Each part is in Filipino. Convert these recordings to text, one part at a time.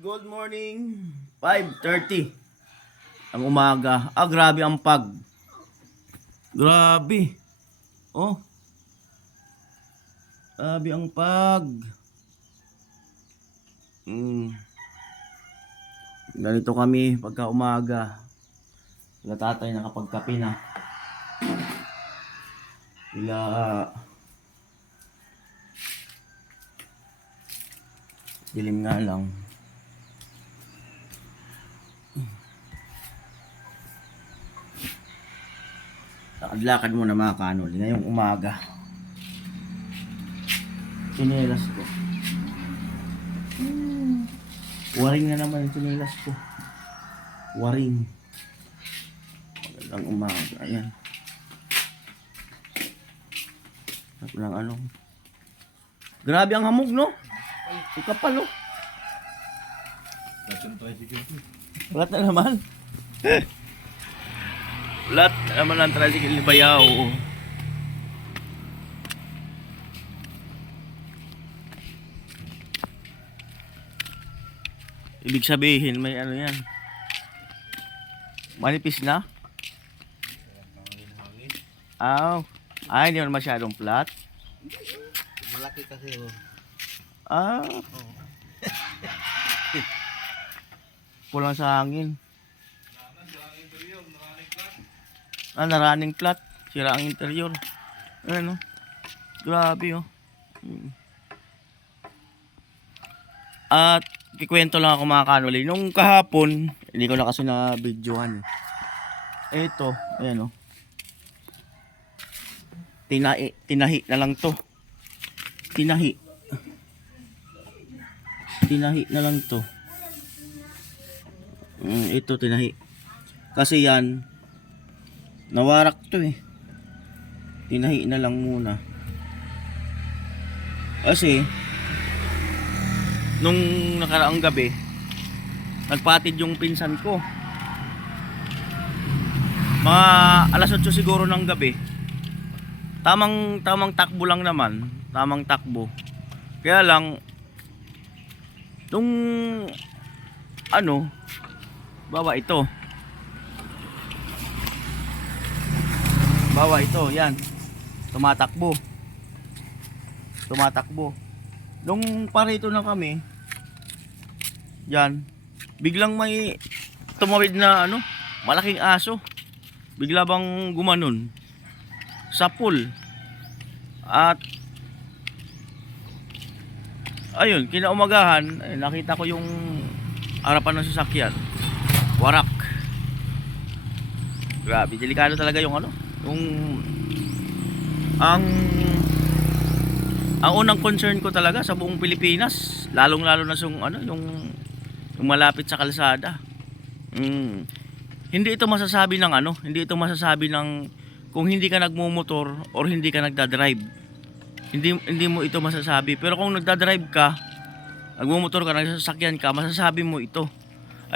Good morning. 5:30 ang umaga. Grabe ang pag. Grabe. Oh. Grabe ang pag. Ganito kami pagka umaga. Sila tatay nakapagkape na. Sila dilim nga lang. Lakad-lakad muna mga kanol ngayong umaga. Chinelas ko. Waring na naman yung chinelas ko. Waring. Magandang umaga. Ayan. Sarap lang ano. Grabe ang hamog, no? Ikapal, no? Wala na naman. Lahat naman ang tricycle ni Bayaw. Ibig sabihin may ano yan. Manipis na? Ay, hindi naman masyadong flat. Malaki kasi oh. Kulang sa hangin. Naraning flat. Sira ang interior. Ayan, grabe, oh. At kikwento lang ako mga kanuli. Nung kahapon, hindi ko na kasi na videohan. Ito, ayan, oh. Tinahi na lang to. Tinahi na lang to. Ito tinahi. Kasi yan nawarak to eh. Tinahi na lang muna. Kasi nung nakaraang gabi nagpatid yung pinsan ko. Mga alas 8 siguro ng gabi. Tamang takbo lang naman. Tamang takbo. Kaya lang nung bawa ito, yan, tumatakbo nung parito na kami yan, biglang may tumawid na malaking aso, bigla bang gumanon sa pool. At ayun, kinaumagahan nakita ko yung harapan ng sasakyan, warak. Grabe, delikado talaga yung yung ang unang concern ko talaga sa buong Pilipinas, lalong lalo na yung malapit sa kalsada. Hindi ito masasabi ng kung hindi ka nagmumotor or hindi ka nagdadrive. Hindi mo ito masasabi. Pero kung nagdadrive ka, nagmumotor ka, nagsasakyan ka, masasabi mo ito.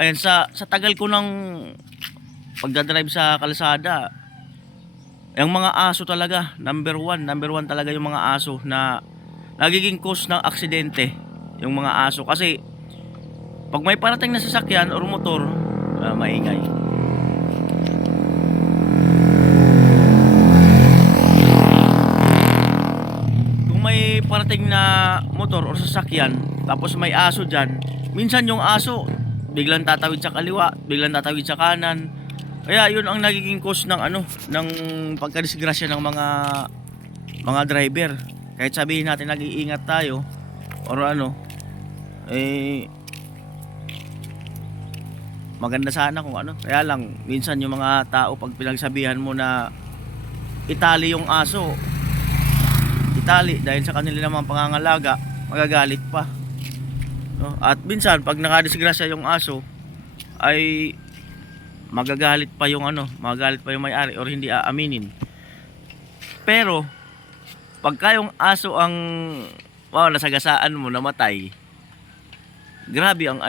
Ayan, sa tagal ko ng pagdadrive sa kalsada, yung mga aso talaga, number one talaga yung mga aso na nagiging cause ng aksidente. Yung mga aso, kasi pag may parating na sasakyan or motor, maingay. Kung may parating na motor or sasakyan, tapos may aso dyan, minsan yung aso biglang tatawid sa kaliwa, biglang tatawid sa kanan. Kaya yun ang nagiging cause ng ng pagkadisgrasya ng mga driver. Kahit sabihin natin nag-iingat tayo or maganda sana kung kaya lang minsan yung mga tao pag pinagsabihan mo na itali yung aso, itali dahil sa kanila namang pangangalaga, magagalit pa, no? At minsan pag nakadisgrasya yung aso ay magagalit pa yung may-ari or hindi aaminin. Pero pagka yung aso ang nasagasaan mo, namatay, grabe ang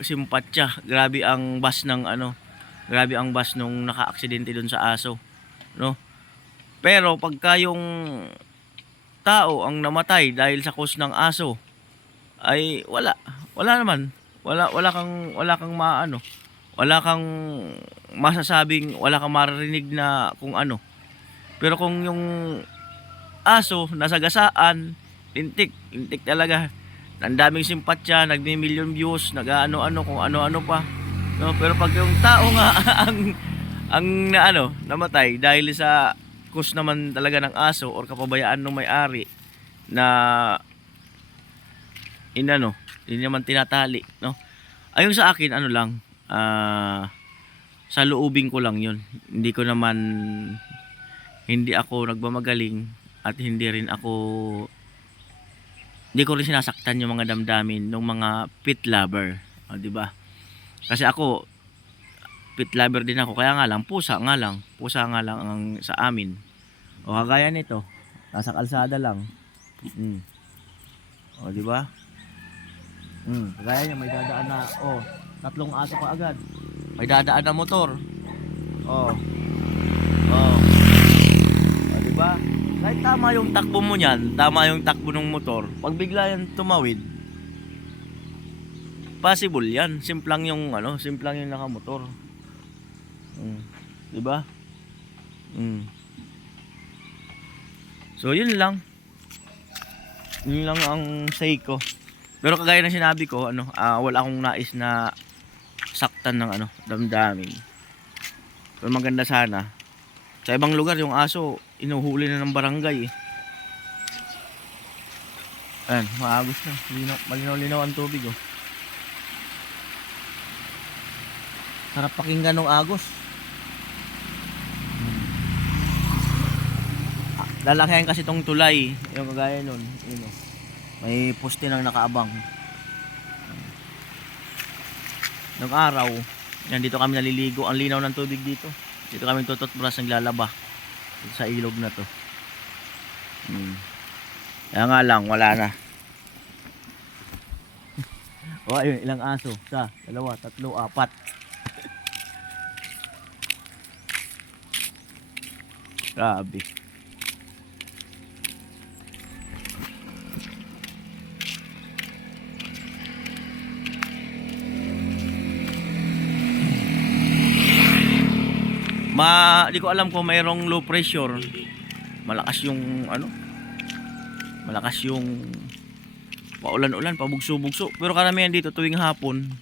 simpatya, grabe ang bas nung naka-aksidente dun sa aso, no? Pero pagka yung tao ang namatay dahil sa cause ng aso, ay wala. Wala naman. Wala kang maano. Wala kang masasabing, wala kang maririnig na kung ano. Pero kung yung aso nasagasaan, lintik talaga. Ang daming simpatya, nagmi-million views, nag-ano-ano kung ano-ano pa. No, pero pag yung tao nga ang namatay dahil sa cause naman talaga ng aso or kapabayaan ng may-ari na hindi naman tinatali, no? Ayun sa akin ano lang, sa loobing ko lang 'yun. Hindi ako nagmamagaling at hindi ko rin sinasaktan yung mga damdamin ng mga pet lover, di ba? Kasi ako pet lover din ako, kaya nga lang pusa nga lang ang sa amin. O kagaya nito, nasa kalsada lang. O di ba? Kagaya niya may dadaan na, tatlong aso pa agad. May dadaan na motor. Oh. Oh. O di ba? Kahit tama yung takbo mo niyan, tama yung takbo ng motor, pag bigla yan tumawid, possible yan. Simplang yung nakamotor. Di ba? So yun lang. Yun lang ang say ko. Pero kagaya ng sinabi ko, wala akong nais na saktan ng damdamin. Pero maganda sana. Sa ibang lugar yung aso inuhuli na ng barangay eh. Ayan, maagos na. Malinaw-linaw ang tubig oh. Sarap pakinggan ng agos. Lalakihan kasi tong tulay. Yung kagaya nun. Yun, oh. May poste nang nakaabang. Nung araw, yan dito kami naliligo. Ang linaw ng tubig dito. Dito kami tututbrush naglalaba. Sa ilog na to. Kaya nga lang, wala na. O ayun, ilang aso? 1, 2, 3, 4. Grabe. Di ko alam kung mayroong low pressure. Malakas yung paulan-ulan, pabugso-bugso. Pero karamihan dito tuwing hapon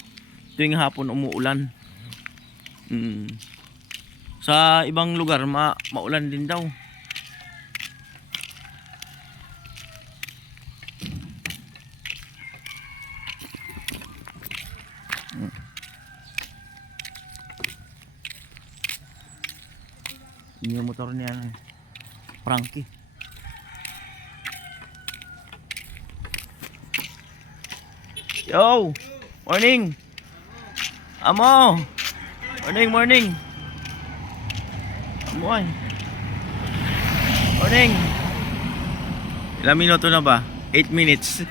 umuulan. Sa ibang lugar maulan din daw. Yung motor niya Frankie. Yo, morning. Amo. Morning. Amoy. Morning. Ilang minuto na ba? 8 minutes.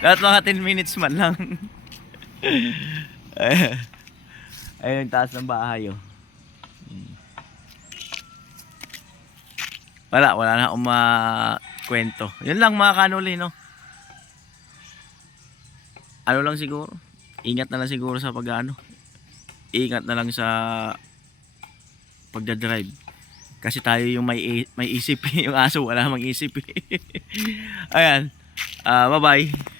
Lahat mga 10 minutes man lang. Ayun yung taas ng bahay oh. Wala na akong makwento. Yun lang mga kanuli, no? Ano lang siguro? Ingat na lang siguro sa Ingat na lang sa pagdadrive. Kasi tayo yung may isip. Yung aso wala mang isip. Ayan. Bye-bye.